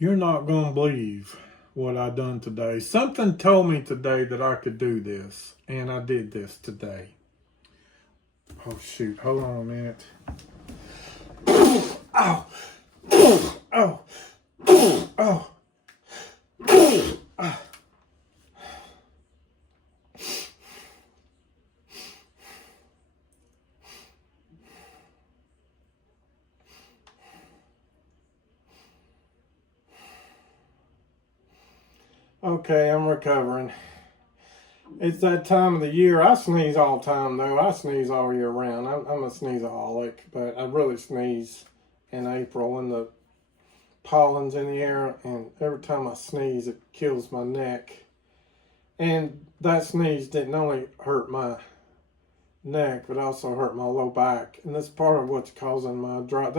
You're not going to believe what I done today. Something told me today that I could do this, and I did this today. Oh, shoot. Hold on a minute. Ow. Oh. Oh. Okay, I'm recovering. It's that time of the year. I sneeze all the time, though. I sneeze all year round. I'm a sneezeaholic, but I really sneeze in April when the pollen's in the air, and every time I sneeze, it kills my neck. And that sneeze didn't only hurt my neck, but also hurt my low back. And that's part of what's causing my dry.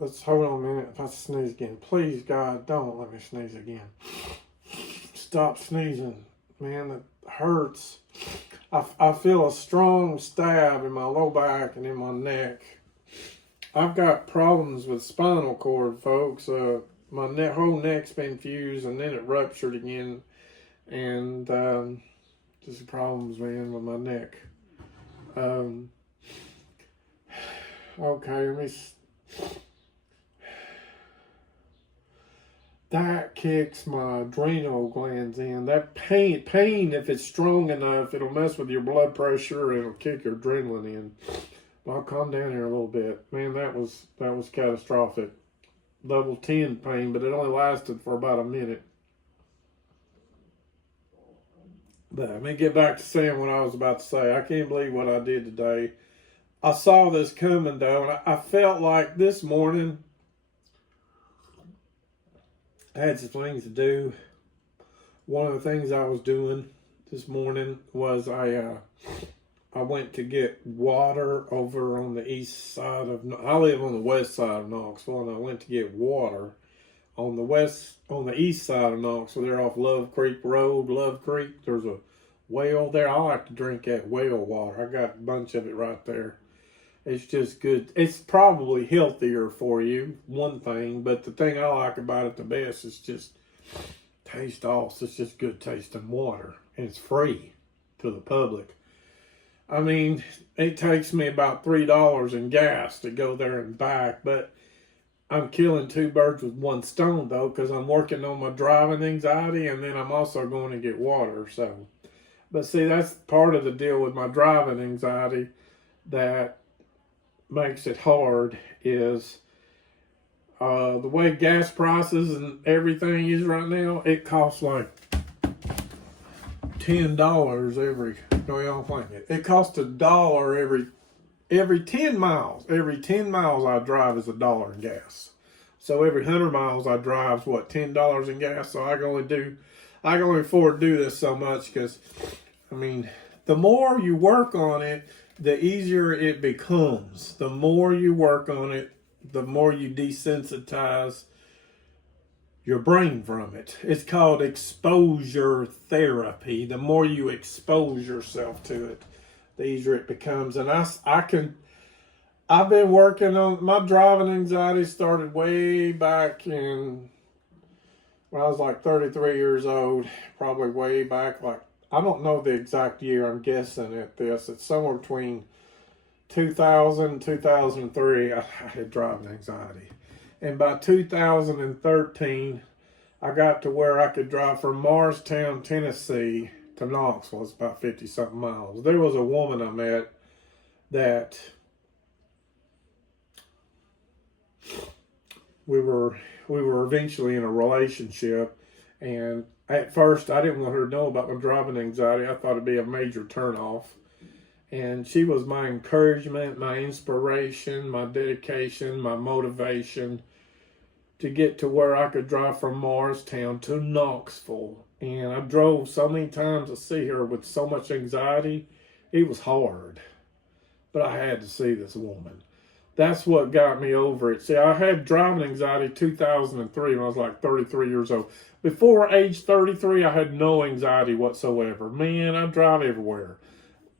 Let's hold on a minute. If I sneeze again, please, God, don't let me sneeze again. Stop sneezing, man. It hurts. I feel a strong stab in my low back and in my neck. I've got problems with spinal cord, folks. My whole neck's been fused, and then it ruptured again. And just problems, man, with my neck. Okay, let me... That kicks my adrenal glands in. That pain, if it's strong enough, it'll mess with your blood pressure and it'll kick your adrenaline in. I'll calm down here a little bit. Man, that was catastrophic. Level 10 pain, but it only lasted for about a minute. But let me get back to saying what I was about to say. I can't believe what I did today. I saw this coming, though, and I felt like this morning I had some things to do. One of the things I was doing this morning was I went to get water over on the east side of... I live on the west side of Knoxville, and I went to get water on the east side of Knoxville. There off Love Creek Road. Love Creek, there's a well there. I like to drink that well water. I got a bunch of it right there. It's just good. It's probably healthier for you, one thing, but the thing I like about it the best is just taste off. It's just good tasting water, and it's free to the public. I mean, it takes me about $3 in gas to go there and back, but I'm killing two birds with one stone, though, because I'm working on my driving anxiety, and then I'm also going to get water. So, but see, that's part of the deal with my driving anxiety that makes it hard is the way gas prices and everything is right now. It costs like $10 every... No, y'all think it. It costs $1 every 10 miles. Every 10 miles I drive is $1 in gas. So every 100 miles I drive is what, $10 in gas. So I can only afford to do this so much because, I mean, the more you work on it, the easier it becomes. The more you work on it, the more you desensitize your brain from it. It's called exposure therapy. The more you expose yourself to it, the easier it becomes. And I've been working on my driving anxiety. Started way back when I was like 33 years old, probably way back, like, I don't know the exact year. I'm guessing at this. It's somewhere between 2000 and 2003. I had driving anxiety. And by 2013, I got to where I could drive from Morristown, Tennessee to Knoxville. It's about 50-something miles. There was a woman I met that we were eventually in a relationship, and at first I didn't want her to know about my driving anxiety. I thought it'd be a major turnoff. And she was my encouragement, my inspiration, my dedication, my motivation to get to where I could drive from Morristown to Knoxville. And I drove so many times to see her with so much anxiety. It was hard. But I had to see this woman. That's what got me over it. See, I had driving anxiety 2003 when I was like 33 years old. Before age 33, I had no anxiety whatsoever. Man, I drive everywhere.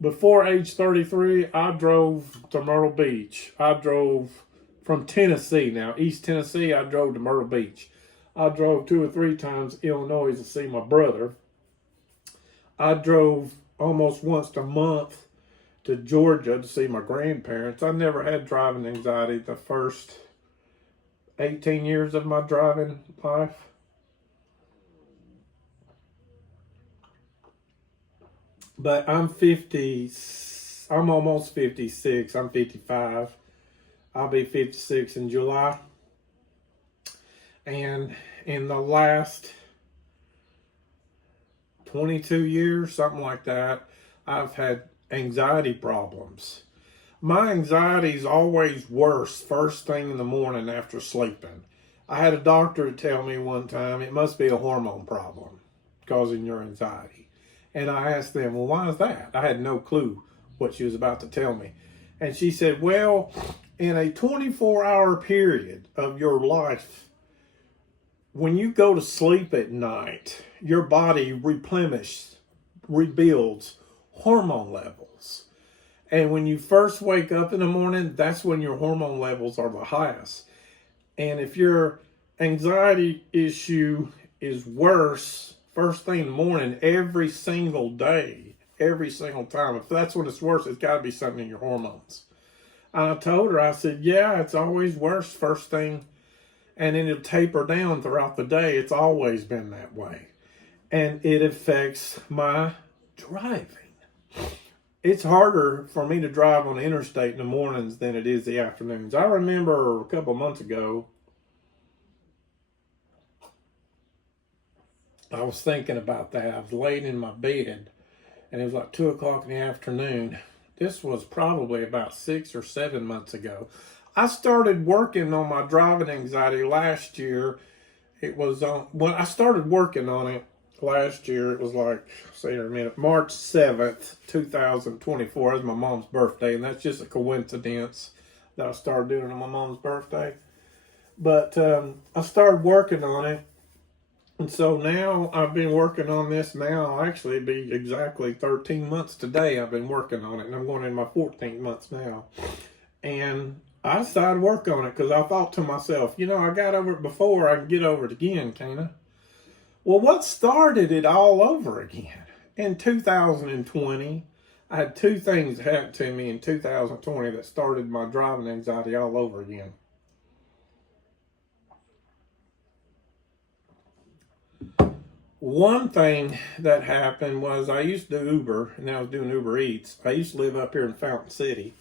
Before age 33, I drove to Myrtle Beach. I drove from Tennessee. Now, East Tennessee, I drove to Myrtle Beach. I drove 2 or 3 times Illinois to see my brother. I drove almost once a month to Georgia to see my grandparents. I never had driving anxiety the first 18 years of my driving life. But I'm 50, I'm almost 56. I'm 55. I'll be 56 in July. And in the last 22 years, something like that, I've had anxiety problems. My anxiety is always worse first thing in the morning after sleeping. I had a doctor tell me one time it must be a hormone problem causing your anxiety. And I asked them, well, why is that? I had no clue what she was about to tell me. And she said, well, in a 24-hour period of your life, when you go to sleep at night, your body rebuilds hormone levels. And when you first wake up in the morning, that's when your hormone levels are the highest. And if your anxiety issue is worse first thing in the morning, every single day, every single time, if that's when it's worse, it's got to be something in your hormones. And I told her, I said, yeah, it's always worse first thing, and then it'll taper down throughout the day. It's always been that way. And it affects my driving. It's harder for me to drive on the interstate in the mornings than it is the afternoons. I remember a couple of months ago, I was thinking about that. I was laying in my bed, and it was like 2 o'clock in the afternoon. This was probably about 6 or 7 months ago. I started working on my driving anxiety last year. It was when I started working on it last year. It was like, say here a minute, March 7th, 2024. It was my mom's birthday, and that's just a coincidence that I started doing it on my mom's birthday. But I started working on it. And so now I've been working on this now. Actually, it'd be exactly 13 months today I've been working on it. And I'm going in my 14th month now. And I decided to work on it because I thought to myself, you know, I got over it before. I can get over it again, can't I? Well, what started it all over again? In 2020, I had 2 things happen to me in 2020 that started my driving anxiety all over again. One thing that happened was I used to do Uber, and I was doing Uber Eats. I used to live up here in Fountain City.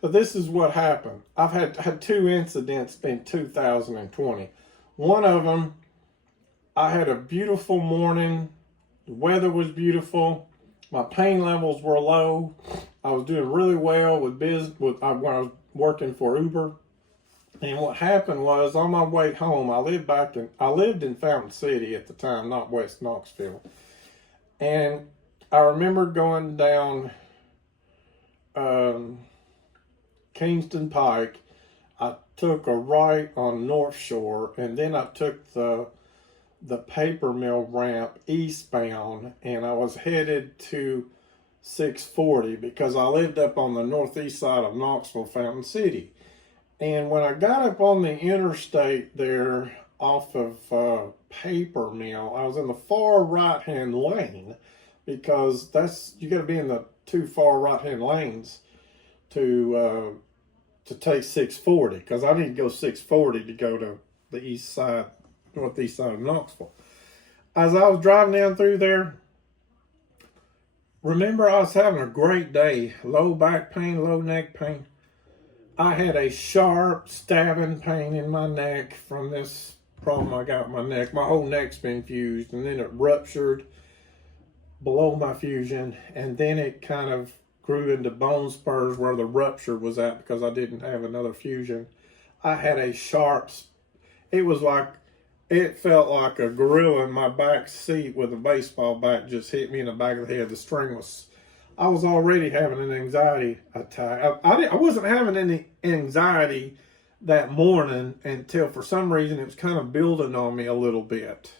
But this is what happened. I've had 2 incidents in 2020. One of them, I had a beautiful morning. The weather was beautiful. My pain levels were low. I was doing really well with when I was working for Uber. And what happened was, on my way home, I lived in Fountain City at the time, not West Knoxville. And I remember going down Kingston Pike. I took a right on North Shore, and then I took the paper mill ramp eastbound, and I was headed to 640 because I lived up on the northeast side of Knoxville, Fountain City. And when I got up on the interstate there off of Paper Mill, I was in the far right-hand lane because you got to be in the 2 far right-hand lanes to take 640 because I need to go 640 to go to the northeast side of Knoxville. As I was driving down through there, remember I was having a great day, low back pain, low neck pain. I had a sharp stabbing pain in my neck from this problem I got in my neck. My whole neck's been fused, and then it ruptured below my fusion, and then it kind of grew into bone spurs where the rupture was at because I didn't have another fusion. I had a sharp, it felt like a gorilla in my back seat with a baseball bat just hit me in the back of the head. The string was, I was already having an anxiety attack. I wasn't having any anxiety that morning until for some reason it was kind of building on me a little bit.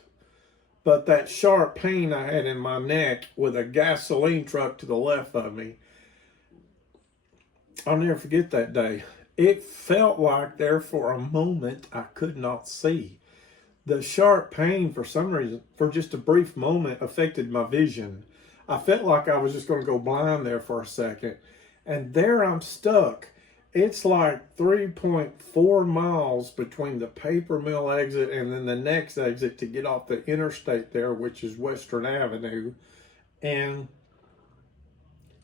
But that sharp pain I had in my neck with a gasoline truck to the left of me, I'll never forget that day. it felt like there for a moment I could not see. The sharp pain, for some reason, for just a brief moment, affected my vision. I felt like I was just going to go blind there for a second. And there I'm stuck. It's like 3.4 miles between the paper mill exit and then the next exit to get off the interstate there, which is Western Avenue. And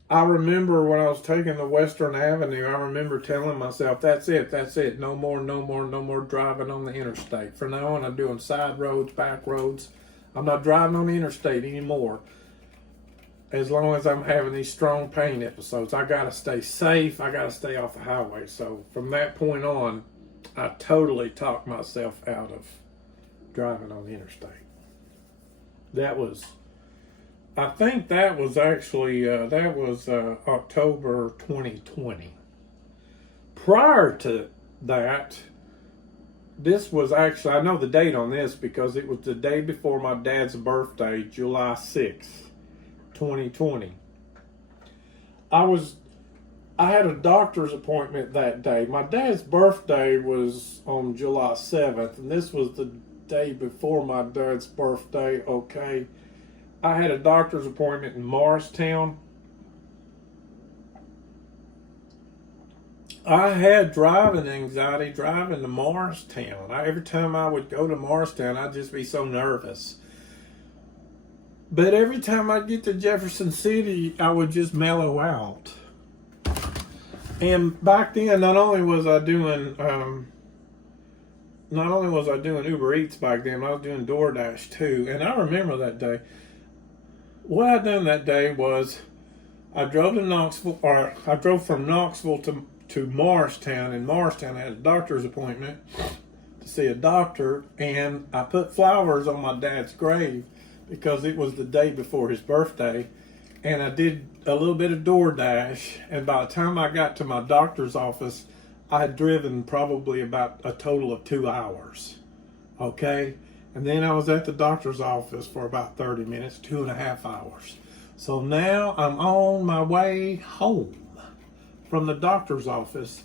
I remember when I was taking the Western Avenue, I remember telling myself, that's it. No more driving on the interstate. From now on, I'm doing side roads, back roads. I'm not driving on the interstate anymore. As long as I'm having these strong pain episodes, I got to stay safe. I got to stay off the highway. So from that point on, I totally talked myself out of driving on the interstate. I think that was actually, October 2020. Prior to that, this was actually, I know the date on this because it was the day before my dad's birthday, July 6th, 2020. I had a doctor's appointment that day. My dad's birthday was on July 7th, and this was the day before my dad's birthday, okay? I had a doctor's appointment in Morristown. I had driving anxiety driving to Morristown. Every time I would go to Morristown, I'd just be so nervous. But every time I'd get to Jefferson City, I would just mellow out. And back then, not only was I doing Uber Eats back then, I was doing DoorDash too. And I remember that day. What I done that day was I drove from Knoxville to Morristown. In Morristown, I had a doctor's appointment to see a doctor, and I put flowers on my dad's grave because it was the day before his birthday. And I did a little bit of DoorDash, and by the time I got to my doctor's office, I had driven probably about a total of 2 hours. Okay? And then I was at the doctor's office for about 30 minutes, 2.5 hours. So now I'm on my way home from the doctor's office.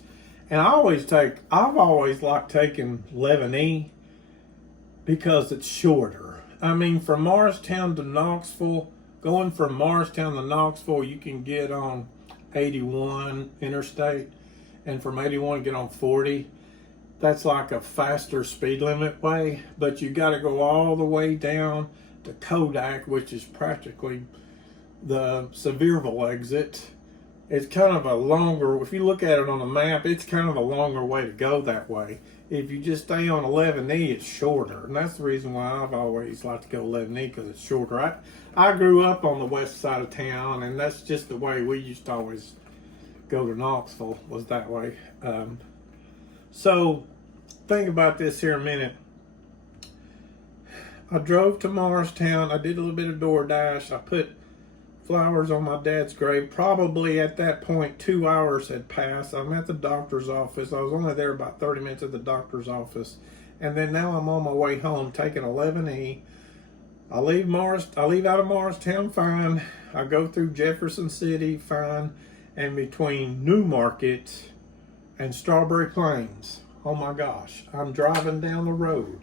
And I've always liked taking 11E because it's shorter. I mean, from Morristown to Knoxville, going from Morristown to Knoxville, you can get on 81 interstate. And from 81, get on 40. That's like a faster speed limit way, but you got to go all the way down to Kodak, which is practically the Sevierville exit. It's kind of a longer, if you look at it on a map, it's kind of a longer way to go that way. If you just stay on 11E, it's shorter, and that's the reason why I've always liked to go 11E, because it's shorter. I grew up on the west side of town, and that's just the way we used to always go to Knoxville, was that way. So think about this here a minute. I drove to Morristown. I did a little bit of DoorDash. I put flowers on my dad's grave. Probably at that point 2 hours had passed. I'm at the doctor's office. I was only there about 30 minutes at the doctor's office. And then now I'm on my way home taking 11E. I leave out of Morristown fine. I go through Jefferson City fine. And between New Market and Strawberry Plains, oh my gosh, I'm driving down the road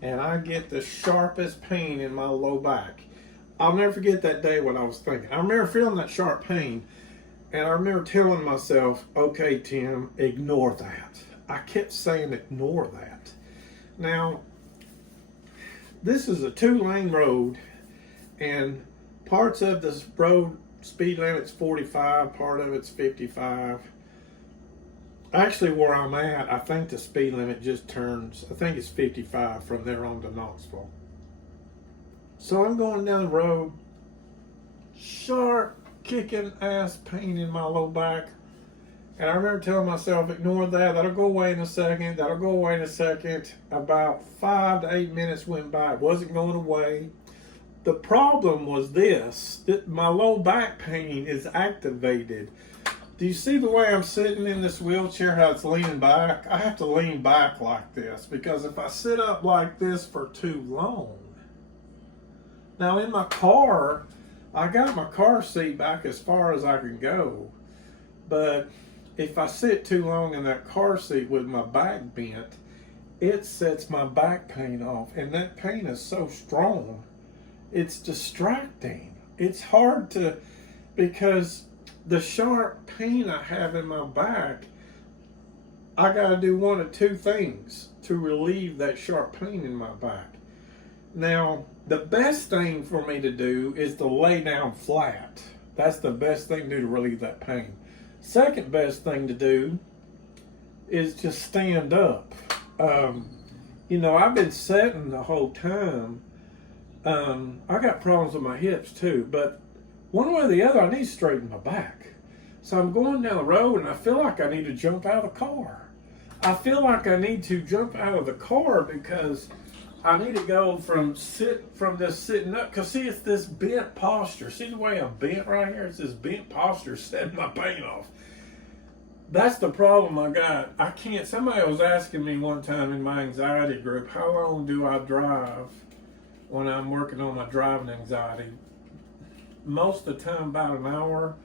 and I get the sharpest pain in my low back. I'll never forget that day what I was thinking. I remember feeling that sharp pain, and I remember telling myself, okay, Tim, ignore that. I kept saying ignore that. Now, this is a 2-lane road, and parts of this road speed limit's 45, part of it's 55. Actually, where I'm at, I think the speed limit just turns, I think it's 55 from there on to Knoxville. So I'm going down the road, sharp, kicking ass pain in my low back. And I remember telling myself, ignore that, that'll go away in a second, that'll go away in a second. About 5 to 8 minutes went by, it wasn't going away. The problem was this, that my low back pain is activated. Do you see the way I'm sitting in this wheelchair, how it's leaning back? I have to lean back like this, because if I sit up like this for too long. Now in my car, I got my car seat back as far as I can go, but if I sit too long in that car seat with my back bent, it sets my back pain off. And that pain is so strong, it's distracting. It's hard to, because the sharp pain I have in my back, I got to do one of two things to relieve that sharp pain in my back. Now, the best thing for me to do is to lay down flat. That's the best thing to do to relieve that pain. Second best thing to do is just stand up. You know, I've been sitting the whole time. I got problems with my hips too, but one way or the other, I need to straighten my back. So I'm going down the road and I feel like I need to jump out of the car. I feel like I need to jump out of the car because I need to go from this sitting up. Because see, it's this bent posture. See the way I'm bent right here? It's this bent posture setting my pain off. That's the problem I got. I can't. Somebody was asking me one time in my anxiety group, how long do I drive when I'm working on my driving anxiety? Most of the time, about an hour.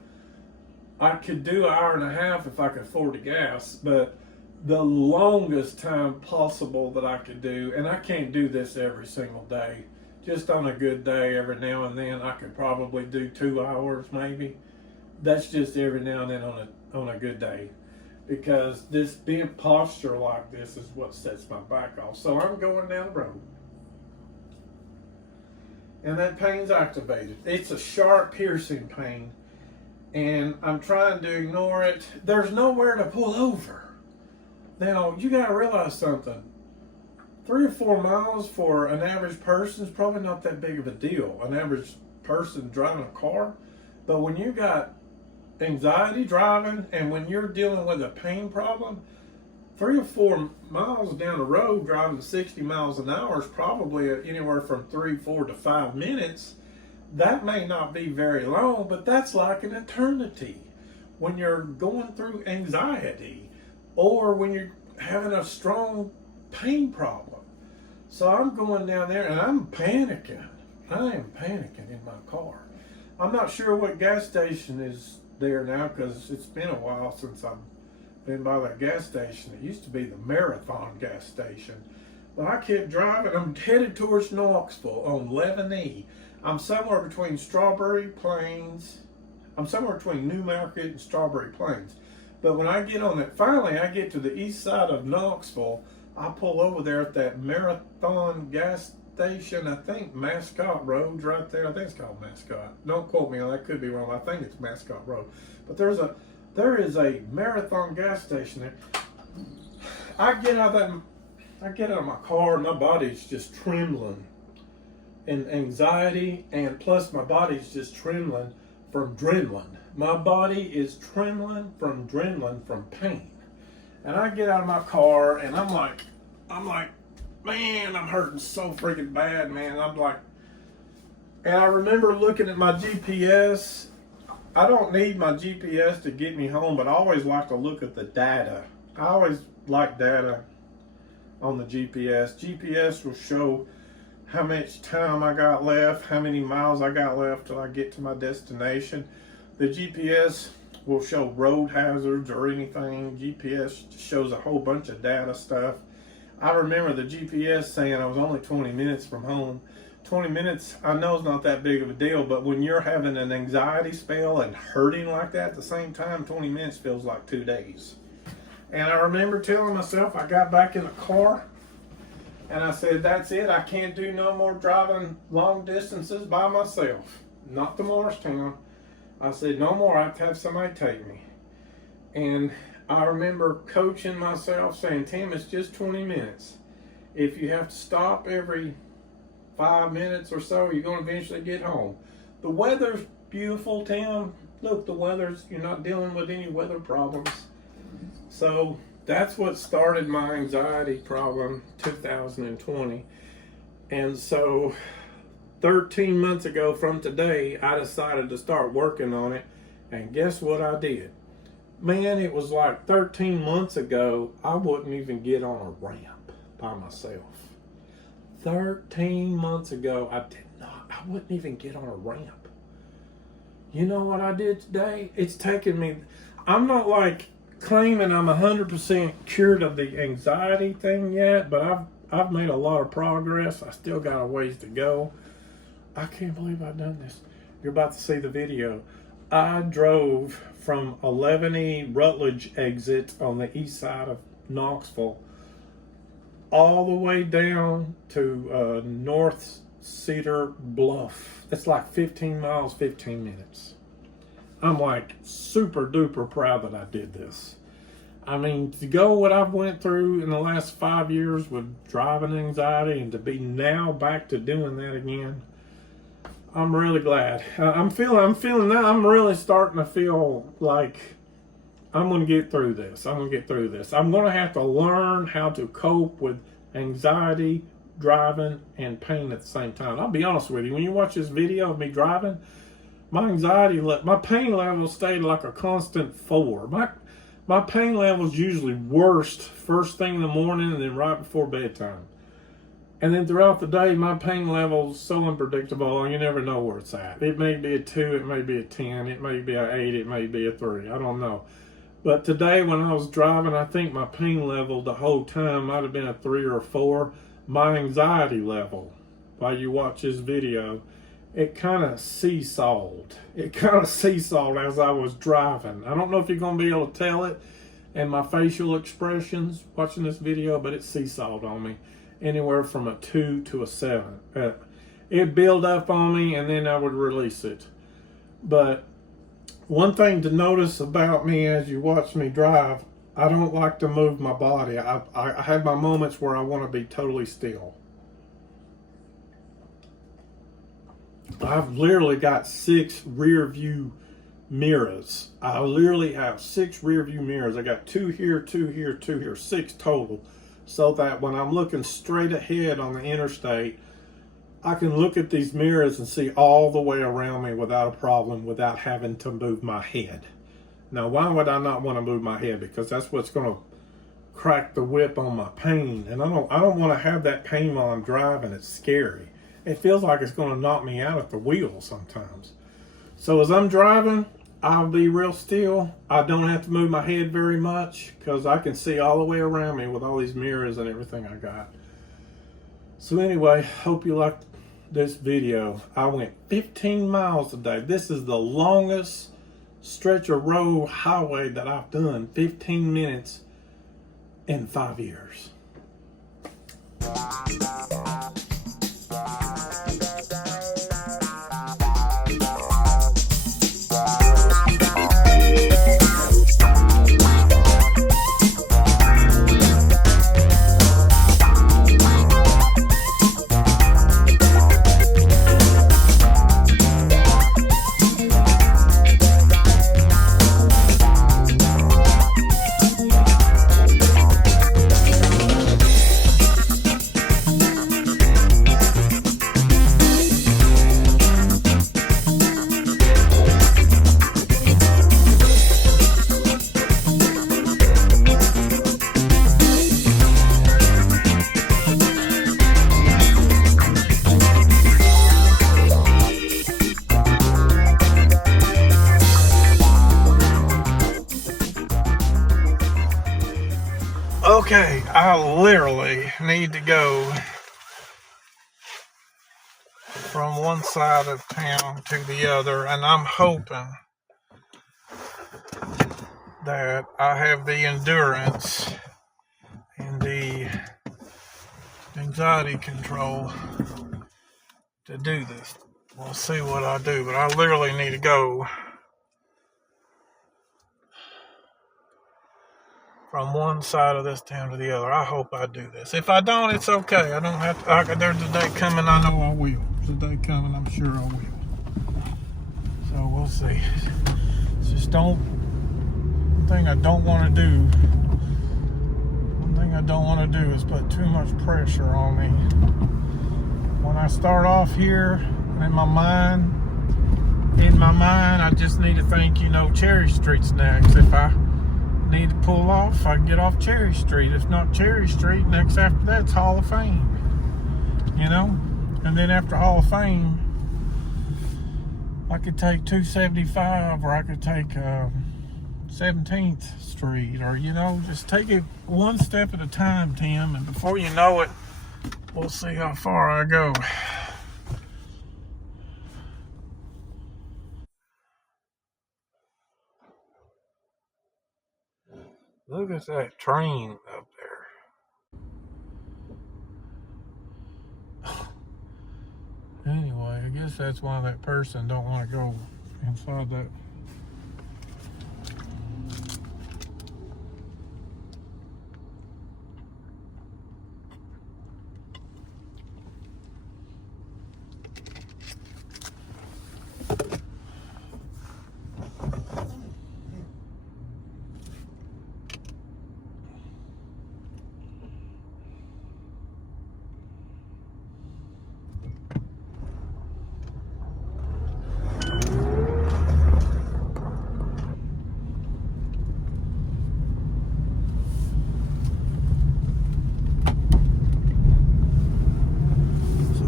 I could do an hour and a half if I could afford the gas, but the longest time possible that I could do, and I can't do this every single day, just on a good day every now and then I could probably do 2 hours maybe. That's just every now and then on a good day, because this bent posture like this is what sets my back off. So I'm going down the road and that pain's activated. It's a sharp piercing pain and I'm trying to ignore it. There's nowhere to pull over. Now, you got to realize something. 3 or 4 miles for an average person is probably not that big of a deal. An average person driving a car. But when you got anxiety driving and when you're dealing with a pain problem, 3 or 4 miles down the road driving 60 miles an hour is probably anywhere from 3, 4 to 5 minutes. That may not be very long, but that's like an eternity when you're going through anxiety or when you're having a strong pain problem. So I'm going down there and I'm panicking. I am panicking in my car. I'm not sure what gas station is there now because it's been a while since I've been by that gas station. It used to be the Marathon gas station. But I kept driving. I'm headed towards Knoxville on 11E. I'm somewhere between Strawberry Plains. I'm somewhere between New Market and Strawberry Plains. But when I get on that, finally I get to the east side of Knoxville. I pull over there at that Marathon gas station. I think Mascot Road's right there. I think it's called Mascot. Don't quote me on that. Could be wrong. I think it's Mascot Road. But there is a Marathon gas station there. I get out of my car and my body's just trembling in anxiety, and plus my body's just trembling from adrenaline. My body is trembling from adrenaline from pain. And I get out of my car and I'm like, man, I'm hurting so freaking bad, man. And I remember looking at my GPS. I don't need my GPS to get me home, but I always like to look at the data. I always like data on the GPS. GPS will show how much time I got left, how many miles I got left till I get to my destination. The GPS will show road hazards or anything. GPS shows a whole bunch of data stuff. I remember the GPS saying I was only 20 minutes from home. 20 minutes, I know it's not that big of a deal, but when you're having an anxiety spell and hurting like that at the same time, 20 minutes feels like 2 days. And I remember telling myself, I got back in the car and I said, that's it. I can't do no more driving long distances by myself. Not to Morristown. I said, no more. I have to have somebody take me. And I remember coaching myself saying, Tim, it's just 20 minutes. If you have to stop every 5 minutes or so, you're going to eventually get home. The weather's beautiful, Tim. Look, the weather's, you're not dealing with any weather problems. So that's what started my anxiety problem, 2020. And so 13 months ago from today, I decided to start working on it. And guess what I did? Man, it was like 13 months ago, I wouldn't even get on a ramp by myself. 13 months ago, I wouldn't even get on a ramp. You know what I did today? It's taken me, I'm not like claiming I'm 100% cured of the anxiety thing yet, but I've made a lot of progress. I still got a ways to go. I can't believe I've done this. You're about to see the video. I drove from 11E Rutledge exit on the east side of Knoxville all the way down to North Cedar Bluff. It's like 15 miles, 15 minutes. I'm like super duper proud that I did this. I mean, to go what I've went through in the last 5 years with driving anxiety and to be now back to doing that again, I'm really glad. I'm feeling that. I'm really starting to feel like I'm going to get through this. I'm going to have to learn how to cope with anxiety, driving, and pain at the same time. I'll be honest with you. When you watch this video of me driving, my pain level stayed like a constant 4. My pain level is usually worst first thing in the morning and then right before bedtime. And then throughout the day, my pain level is so unpredictable, and you never know where it's at. It may be a 2, it may be a 10, it may be an 8, it may be a 3. I don't know. But today when I was driving, I think my pain level the whole time might have been a 3 or a 4. My anxiety level, while you watch this video, it kind of seesawed. As I was driving. I don't know if you're going to be able to tell it in my facial expressions watching this video, but it seesawed on me. Anywhere from a 2 to a 7. It'd build up on me and then I would release it. But one thing to notice about me as you watch me drive, I don't like to move my body. I have my moments where I want to be totally still. I've literally got 6 rear view mirrors. I literally have 6 rear view mirrors. I got 2 here, 2 here, 2 here, 6 total. So that when I'm looking straight ahead on the interstate, I can look at these mirrors and see all the way around me without a problem, without having to move my head. Now, why would I not want to move my head? Because that's what's going to crack the whip on my pain. And I don't want to have that pain while I'm driving. It's scary. It feels like it's going to knock me out at the wheel sometimes. So as I'm driving, I'll be real still. I don't have to move my head very much because I can see all the way around me with all these mirrors and everything I got. So anyway, hope you liked this video. I went 15 miles today. This is the longest stretch of road highway that I've done. 15 minutes in 5 years. Okay, I literally need to go from one side of town to the other, and I'm hoping that I have the endurance and the anxiety control to do this. We'll see what I do, but I literally need to go from one side of this town to the other. I hope I do this. If I don't, it's okay. I don't have to. There's a day coming, I know I will. There's a day coming, I'm sure I will. So we'll see. It's just one thing I don't want to do is put too much pressure on me. When I start off here, in my mind, I just need to think, Cherry Street's next. If I need to pull off, I can get off Cherry Street. If not Cherry Street, next after that's Hall of Fame. And then after Hall of Fame, I could take 275, or I could take 17th Street, or just take it one step at a time, Tim, and before you know it, we'll see how far I go. Look at that train up there. Anyway, I guess that's why that person don't want to go inside that.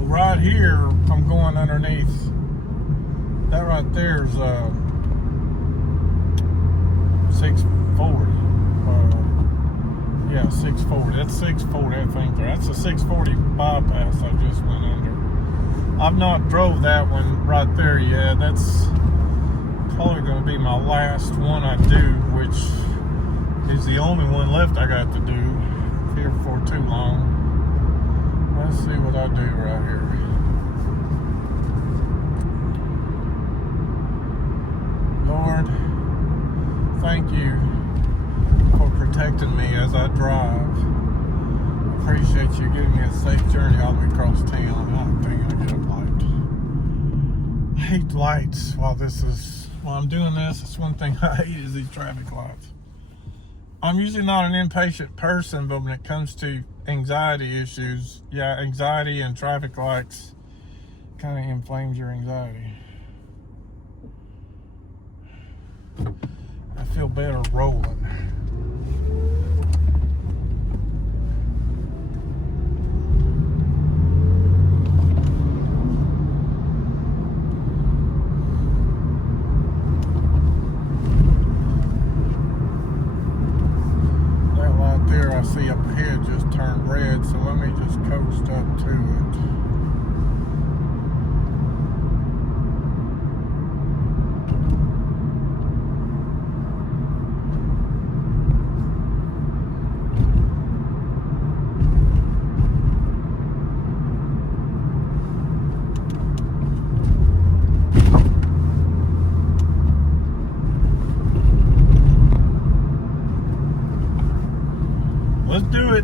Right here, I'm going underneath. That right there's 640. Yeah, 640. That's 640. I think that's a 640 bypass I just went under. I've not drove that one right there yet. That's probably going to be my last one I do, which is the only one left I got to do here for too long. Let's see what I do right here. Lord, thank you for protecting me as I drive. I appreciate you giving me a safe journey all the way across town. I'm thinking I get a light. I hate lights while I'm doing this. That's one thing I hate is these traffic lights. I'm usually not an impatient person, but when it comes to anxiety issues, yeah, anxiety and traffic lights kind of inflames your anxiety. I feel better rolling. I see up ahead just turned red, so let me just coast up to it. Let's do it.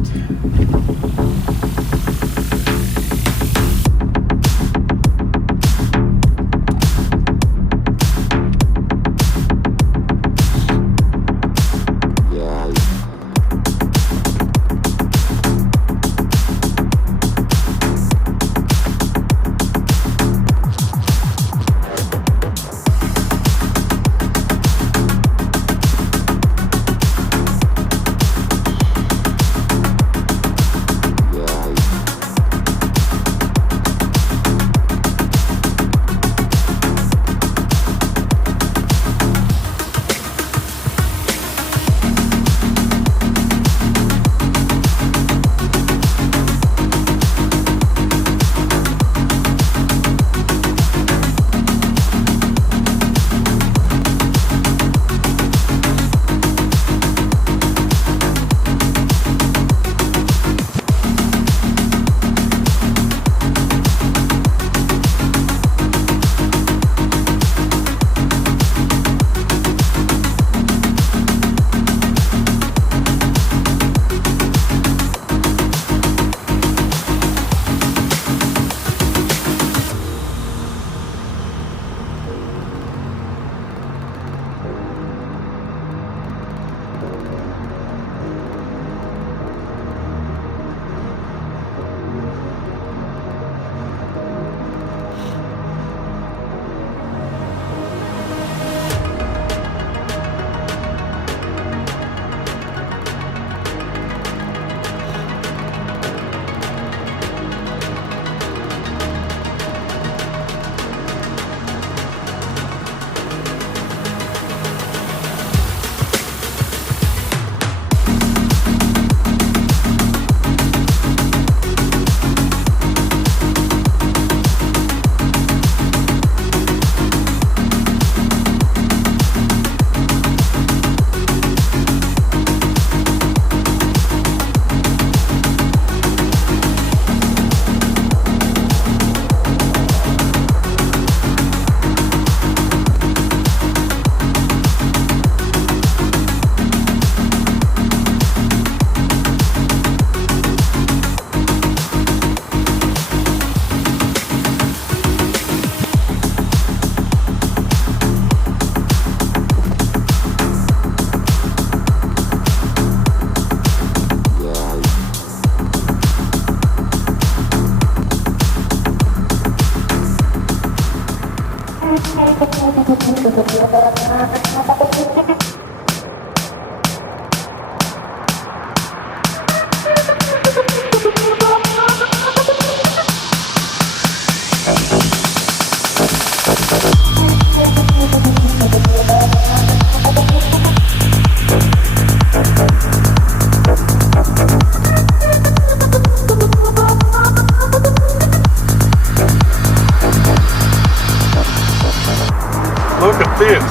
Look at this.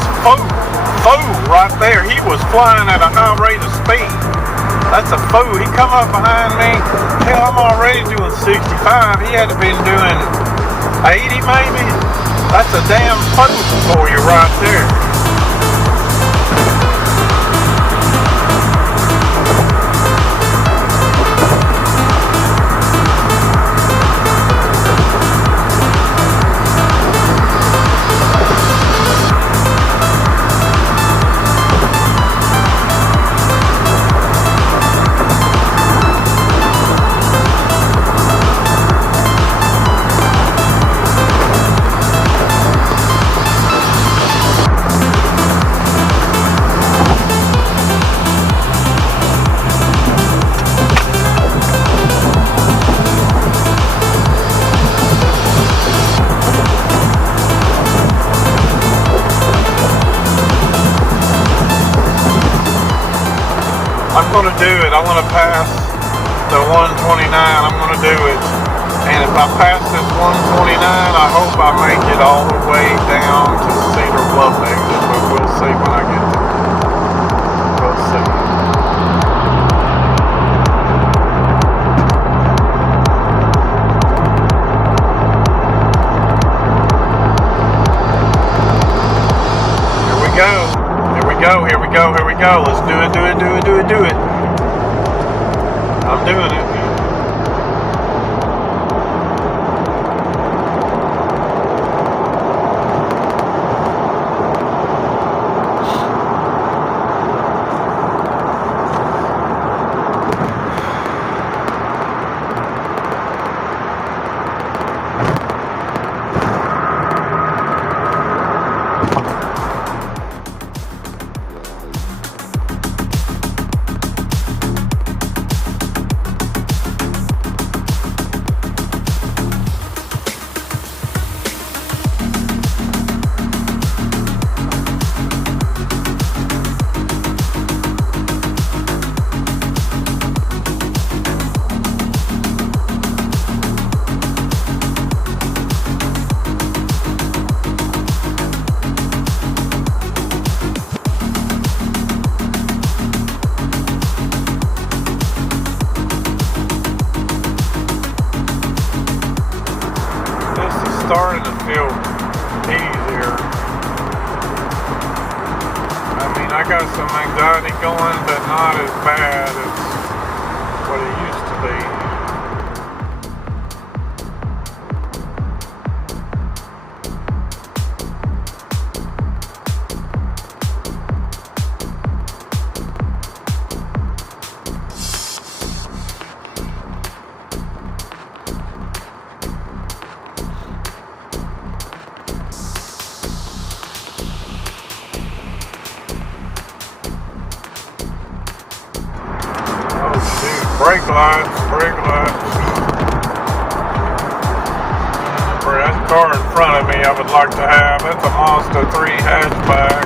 Fool right there. He was flying at a high rate of speed. That's a fool. He come up behind me. Hell, I'm already doing 65. He had to been doing 80 maybe. That's a damn fool for you right there. I'm going to do it. I want to pass the 129. I'm going to do it. And if I pass this 129, I hope I make it all the way down to Cedar Bluff exit. But we'll see when I get there. We'll see. Here we go. Here we go. Let's do it. I'm doing it. Starting to feel easier. I mean, I got some anxiety going, but not as bad as what it used to be. Brake lights. For that car in front of me, I would like to have. It's a Mazda 3 hatchback.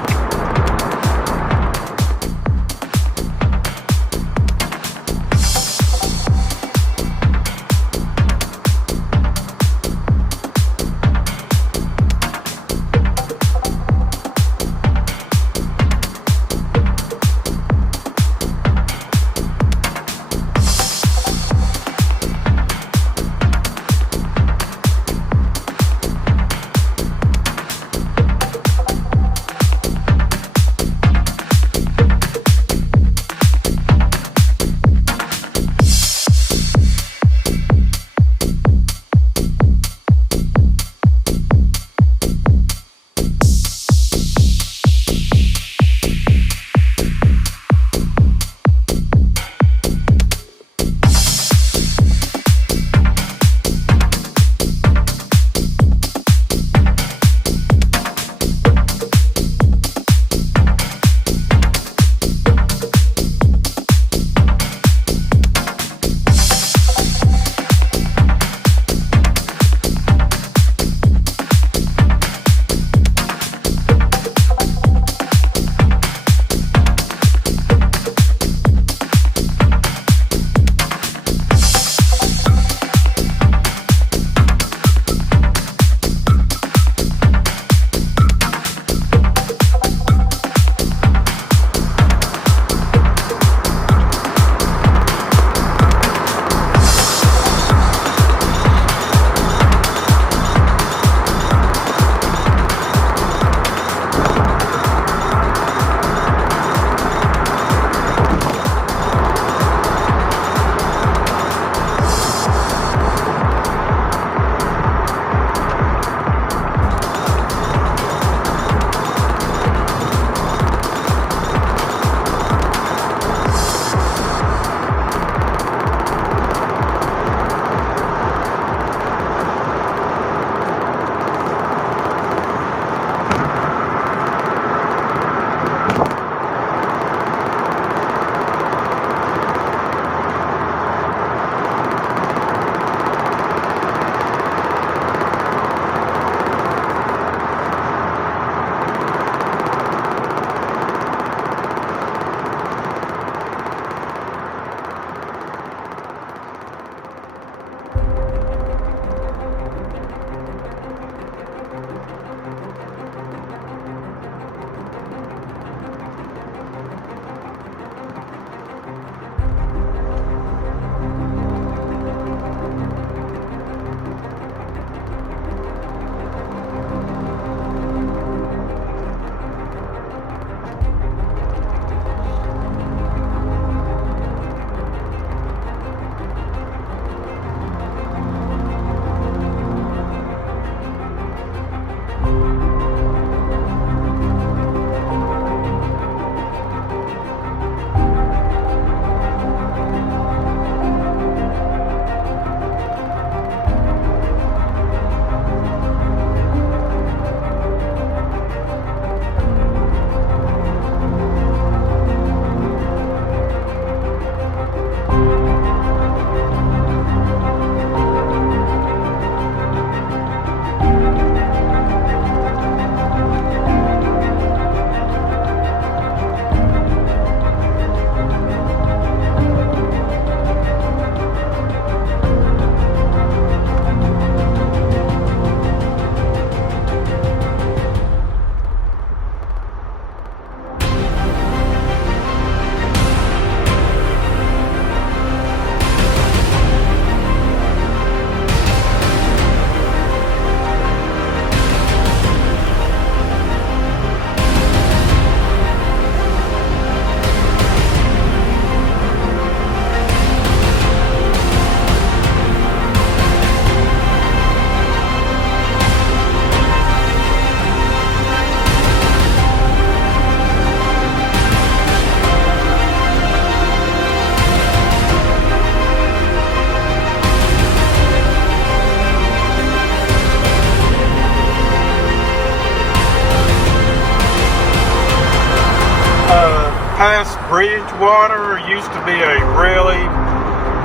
past Bridgewater used to be a really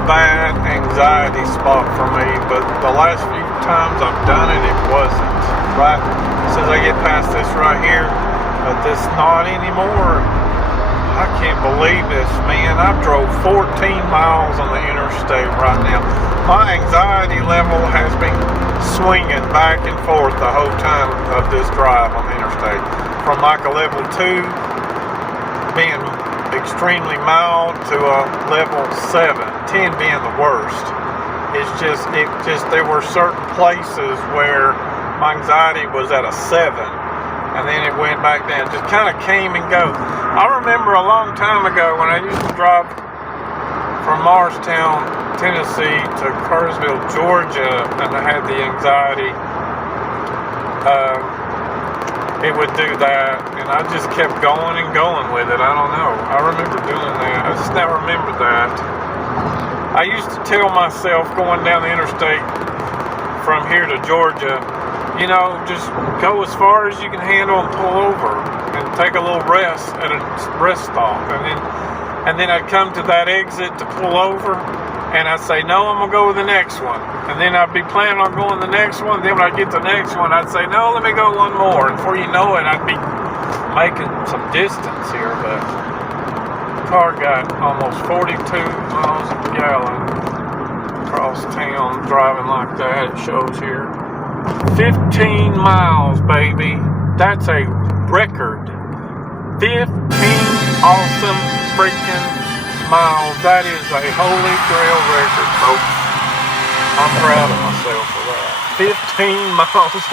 bad anxiety spot for me, but the last few times I've done it, it wasn't. Right as soon as I get past this right here, but this not anymore. I can't believe this, man. I drove 14 miles on the interstate right now. My anxiety level has been swinging back and forth the whole time of this drive on the interstate. From like a level 2 being extremely mild to a level 7, 10 being the worst. There were certain places where my anxiety was at a 7. And then it went back down. Just kind of came and go. I remember a long time ago when I used to drive from Morristown, Tennessee to Cartersville, Georgia, and I had the anxiety. It would do that, and I just kept going and going with it. I don't know. I remember doing that. I just now remember that. I used to tell myself going down the interstate from here to Georgia, you know, just go as far as you can handle and pull over and take a little rest at a rest stop. And then I'd come to that exit to pull over and I'd say, no, I'm going to go with the next one. And then I'd be planning on going to the next one. Then when I get to the next one, I'd say, no, let me go one more. And before you know it, I'd be making some distance here. But the car got almost 42 miles a gallon across town driving like that. It shows here. 15 miles, baby. That's a record. 15 awesome freaking miles. That is a holy grail record, folks. I'm proud of myself for that. 15 miles of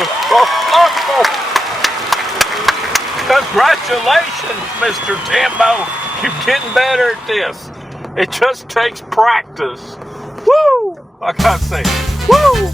Congratulations, Mr. Tambo. You're getting better at this. It just takes practice. Woo! I gotta say, woo!